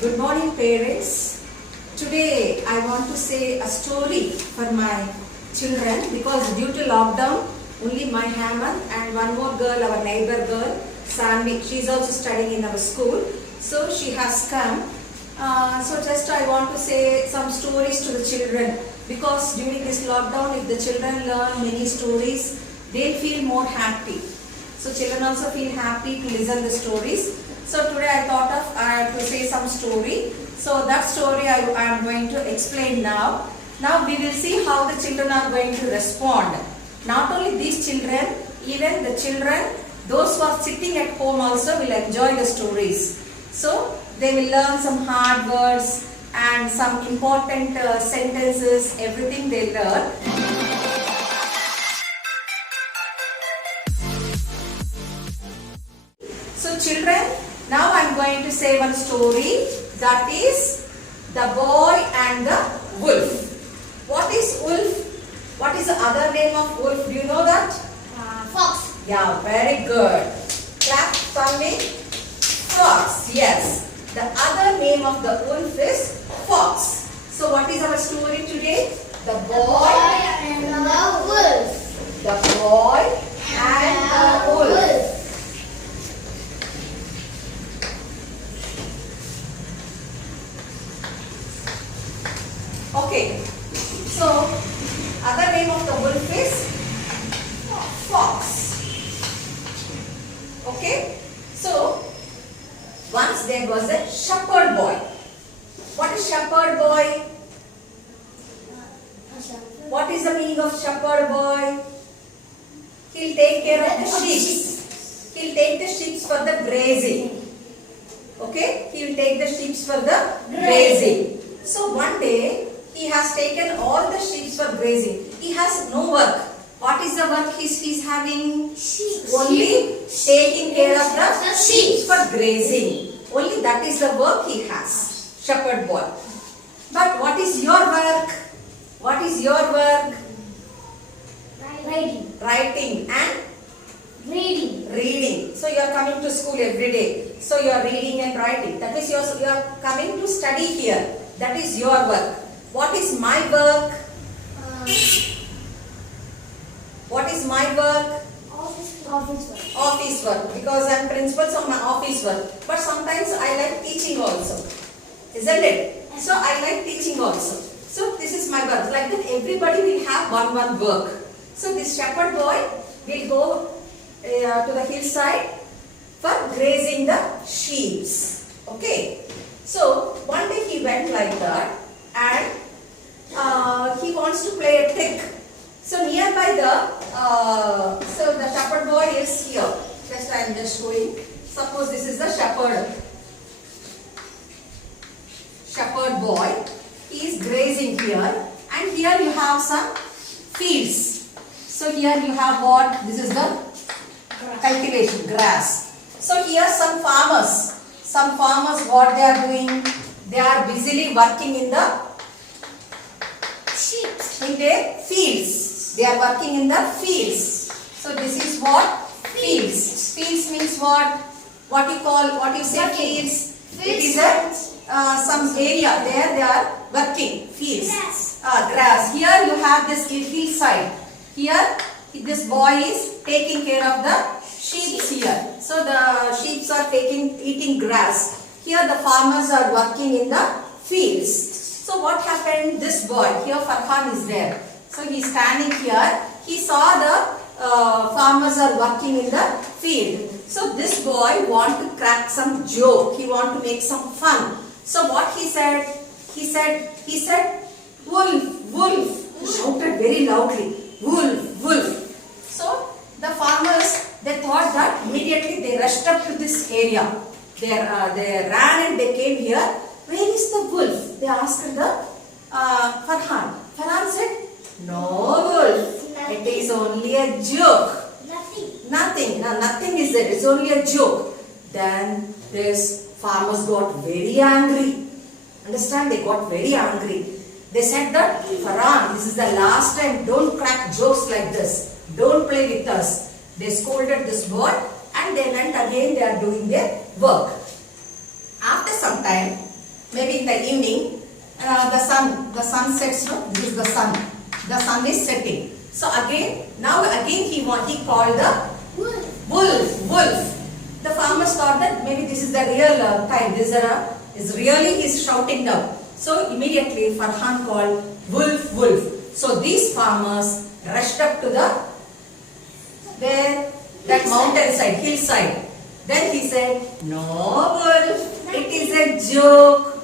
Good morning, parents. Today I want to say a story for my children because due to lockdown, only my Hemant and one more girl, our neighbor girl, Sanvi, she is also studying in our school. So she has come. So just I want to say some stories to the children because during this lockdown, if the children learn many stories, they'll feel more happy. So children also feel happy to listen the stories. So today I thought of to say some story. So that story I am going to explain now. Now we will see how the children are going to respond. Not only these children, even the children, those who are sitting at home also will enjoy the stories. So they will learn some hard words and some important sentences, everything they learn. So children, now I am going to say one story, that is the boy and the wolf. What is wolf? What is the other name of wolf? Do you know that? Fox. Yeah, very good. Clap for me. Fox, yes. The other name of the wolf is fox. So what is our story today? The boy and the wolf. The boy and the wolf. Okay, so other name of the wolf is fox. Okay, so once there was a shepherd boy. What is shepherd boy? What is the meaning of shepherd boy? He'll take care of the sheep. He'll take the sheep for the grazing. Okay, he will take the sheep for the grazing. So one day he has taken all the sheep for grazing. He has no work. What is the work he's having? Only taking care of the sheep for grazing. Only that is the work he has. Shepherd boy. But what is your work? What is your work? Writing and reading. So you are coming to school every day. So you are reading and writing. That means you are coming to study here. That is your work. What is my work? What is my work? Office work. Because I am principal, so my office work. But sometimes I like teaching also. Isn't it? So I like teaching also. So this is my work. Like that everybody will have one work. So this shepherd boy will go to the hillside for grazing the sheep. Okay. So one day he went like that and he wants to play a trick. So nearby the shepherd boy is here. I am just showing. Suppose this is the shepherd boy. He is grazing here, and here you have some fields. So here you have what? This is the cultivation, grass. So here some farmers what they are doing? They are busily working in the their fields. They are working in the fields. So this is what? Fields. Fields means what? What you say fields? It is some area there they are working. Fields. Grass. Here you have this hillside. Here this boy is taking care of the sheep here. So the sheep are eating grass. Here the farmers are working in the fields. So what happened? This boy, here Farhan is there. So he is standing here. He saw the farmers are working in the field. So this boy want to crack some joke. He want to make some fun. So what he said? He said, wolf, wolf. He shouted very loudly, wolf, wolf. So the farmers, they thought that immediately they rushed up to this area. They ran and they came here. Where is the wolf? They asked the Farhan. Farhan said, no wolf. It is only a joke. Nothing. No, nothing is there. It's only a joke. Then this farmers got very angry. Understand? They got very angry. They said that, Farhan, this is the last time. Don't crack jokes like this. Don't play with us. They scolded this boy and they went again. They are doing their work. After some time, maybe in the evening, the sun sets. No, this is the sun. The sun is setting. So again, he called the wolf. The farmers thought that maybe this is the real time. This is really he's shouting down. So immediately Farhan called wolf. So these farmers rushed up to that mountainside, hillside. Then he said, "No wolf, it is a joke.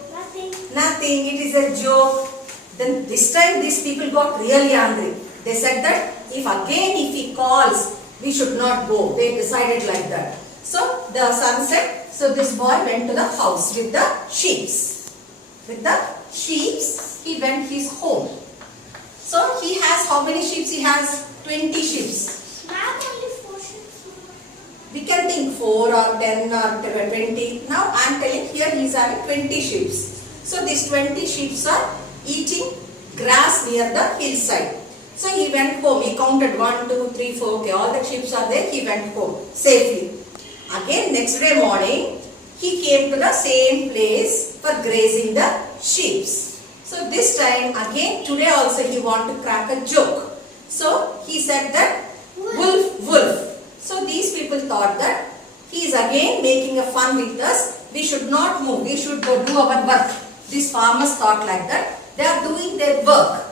Nothing, it is a joke." Then this time these people got really angry. They said that if he calls, we should not go. They decided like that. So the sun set. So this boy went to the house with the sheep. He went his home. So he has how many sheep? He has 20 sheep. Only 4 sheep. We can think 4 or 10 or 20. Now I am telling here he is having 20 sheep. So these 20 sheep are eating grass near the hillside. So he went home. He counted 1, 2, 3, 4. Okay, all the sheep are there. He went home safely. Again, next day morning, he came to the same place for grazing the sheep. So this time again, today also he wanted to crack a joke. So he said that wolf. So these people thought that he is again making a fun with us. We should not move. We should go do our work. These farmers thought like that. They are doing their work.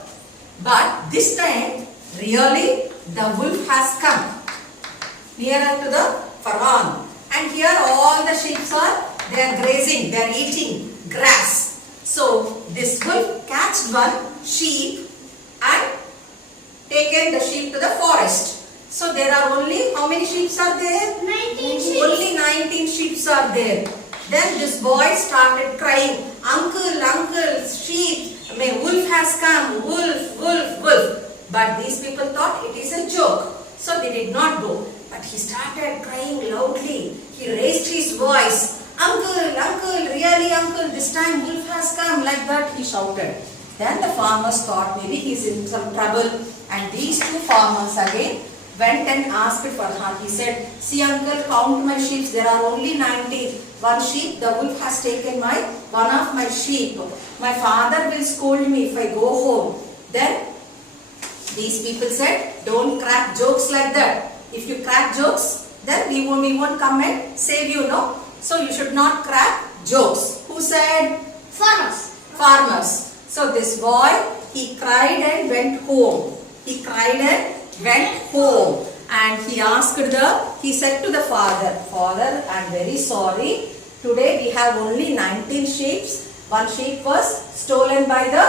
But this time, really, the wolf has come nearer to the Farhan. And here all the sheep they are grazing, they are eating grass. So this wolf catched one sheep and taken the sheep to the forest. So there are only, how many sheep are there? 19 sheep. Only 19 sheep are there. Then this boy started crying, Uncle, sheep. Wolf has come, wolf. But these people thought it is a joke. So they did not go. But he started crying loudly. He raised his voice. Uncle, really uncle, this time wolf has come. Like that he shouted. Then the farmers thought maybe he is in some trouble. And these two farmers again went and asked Farhan. He said, "See uncle, count my sheep. There are only 90. One sheep, the wolf has taken one of my sheep. My father will scold me if I go home." Then these people said, "Don't crack jokes like that. If you crack jokes, then we won't come and save you, no? So you should not crack jokes." Who said? Farmers. So this boy, he cried and went home. And he said to the father, "Father, I am very sorry. Today we have only 19 sheep. One sheep was stolen by the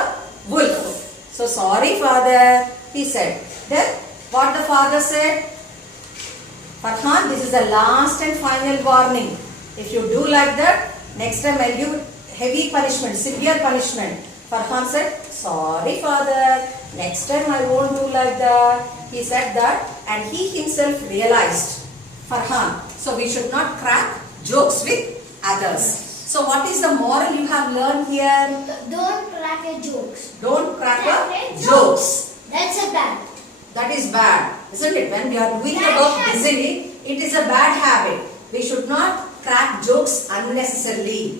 wolf. So sorry, father," he said. Then what the father said? "Farhan, this is the last and final warning. If you do like that, next time I'll give heavy punishment, severe punishment." Farhan said, "Sorry, father. Next time I won't do like that." He said that, and he himself realized, Farhan, so we should not crack jokes with others. So what is the moral you have learned here? Don't crack a jokes. Don't crack a jokes. That's a bad. That is bad, isn't it? When we are doing the work busily, it is a bad habit. We should not crack jokes unnecessarily.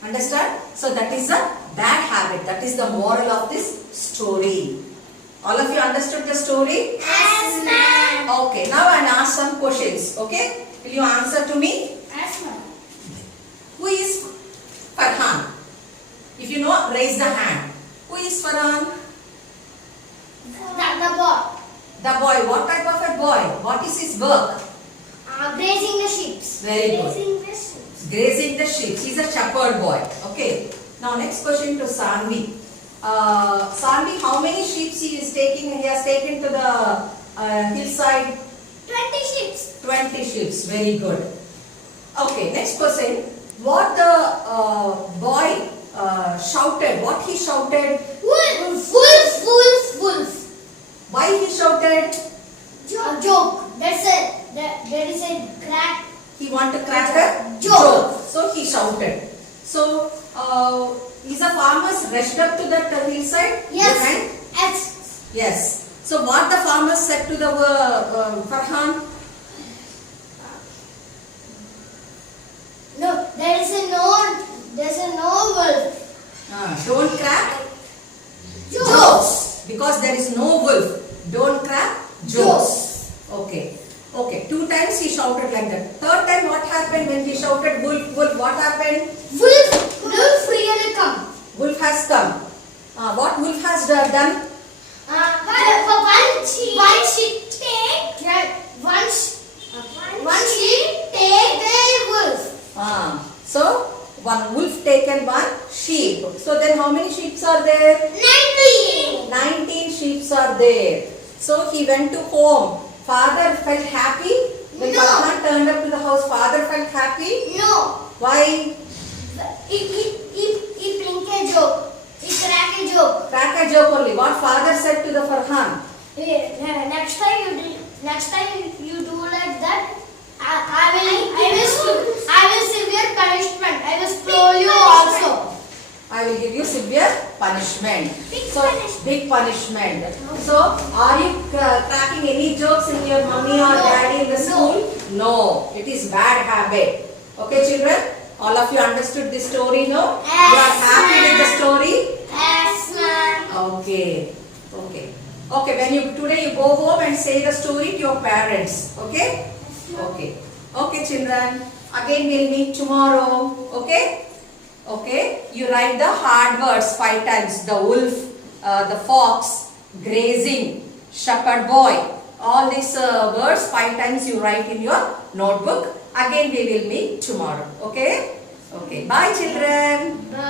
Understand? So that is a bad habit. That is the moral of this story. All of you understood the story? Yes, ma'am. Okay, now I will ask some questions. Okay? Will you answer to me? Yes, ma'am. Who is Farhan? If you know, raise the hand. Who is Farhan? The boy. The boy. What type of a boy? What is his work? Grazing the sheep. Very good. Grazing the sheep. Grazing the sheep. He is a shepherd boy. Okay. Now next question to Sanvi. Sanvi, how many sheep he has taken to the hillside? 20 sheep. 20 sheep. Very good. Okay, next question. What the boy shouted? What he shouted? Wolf, wolf, wolf, wolf. Why he shouted? Joke. There is a crack. He want to crack a Joke. So he shouted. So is the farmers rushed up to that hillside? Yes. Yes. So what the farmers said to the Farhan? No, there's a no wolf. Don't crack Jokes. because there is no wolf. Don't crack jokes. Okay. Okay. 2 times he shouted like that. Third time what happened when he shouted wolf, wolf? What happened? Wolf really come. Wolf has come. What wolf has done? One sheep take the wolf. So one wolf taken one sheep. So then how many sheep are there? 19 sheep are there. So he went to home. Father felt happy. When No. Farhan turned up to the house, father felt happy. No. Why? He blink a joke. He crack a joke. Crack a joke only. What father said to the Farhan? Next time you do like that, I will severe punishment. I will spoil you also. I will give you severe punishment. Big So punishment. big punishment. So are you cracking any jokes in your mommy or No. daddy in the No. school? No. It is bad habit. Okay, children. All of you understood this story, no? Yes, You are happy with the ma'am. story? Yes, ma'am. Okay. Okay. Okay. When you today you go home and say the story to your parents. Okay? Okay. Okay, children. Again we'll meet tomorrow. Okay? Okay. You write the hard words 5 times. The wolf, the fox, grazing, shepherd boy. All these words 5 times you write in your notebook. Again we will meet tomorrow. Okay? Okay. Bye, children. Bye.